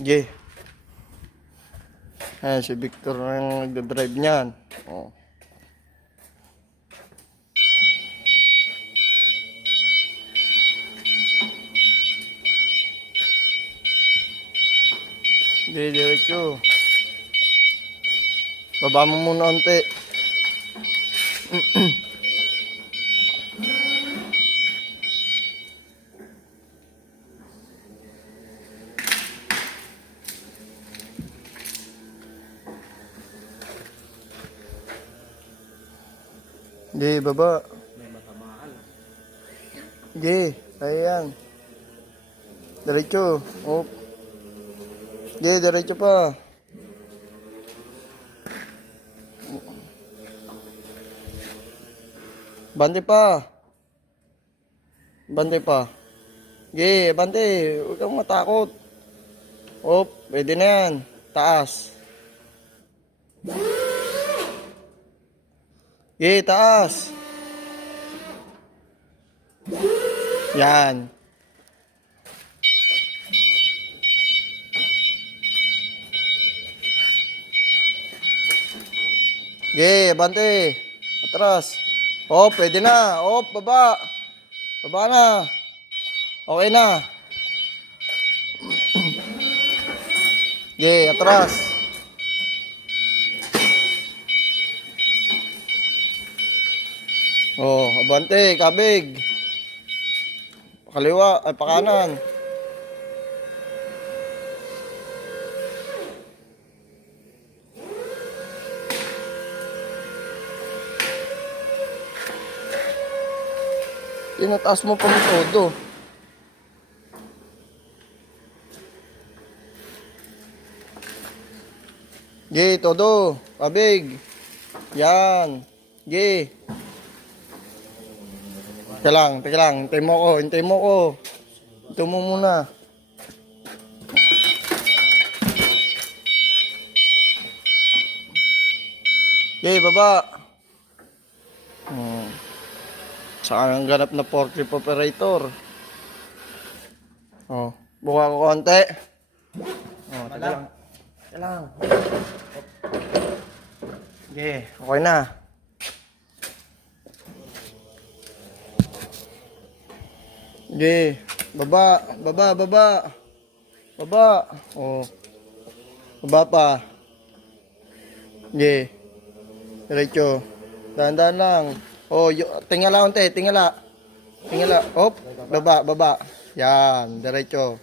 Sige. Ayan, si Victor ang nagdadrive niyan. Oh. Sige, diretso. Baba mo muna unti. Sige, baba. Sige, ayan. Diretso. Oh. Sige, diretso pa. Bante pa. Bante pa. Sige, bante. Huwag kang matakot. Oh, pwede na yan. Taas. Sige, taas. Yan. Sige, bante. Atras. Oh, pwede na. Oh, baba. Baba na. Okay na. Sige, atras. Oh, abante, kabig. Pakaliwa, ay pakanan. Tinataas mo pa mo todo. Ge, todo. Kabig. Yan. Ge. Teka lang. Hintay mo ko. Hintay mo muna. Ge, baba. Saan ang ganap na forklift operator? Oh, buka ko konti. Oh, teka lang. Teka lang. Ge, okay na. Ge, baba. Oh. Baba pa. Ge. Diretso. Dahan-dahan lang. Oh, tingala unti, tingala. Hop, baba. Yan, diretso.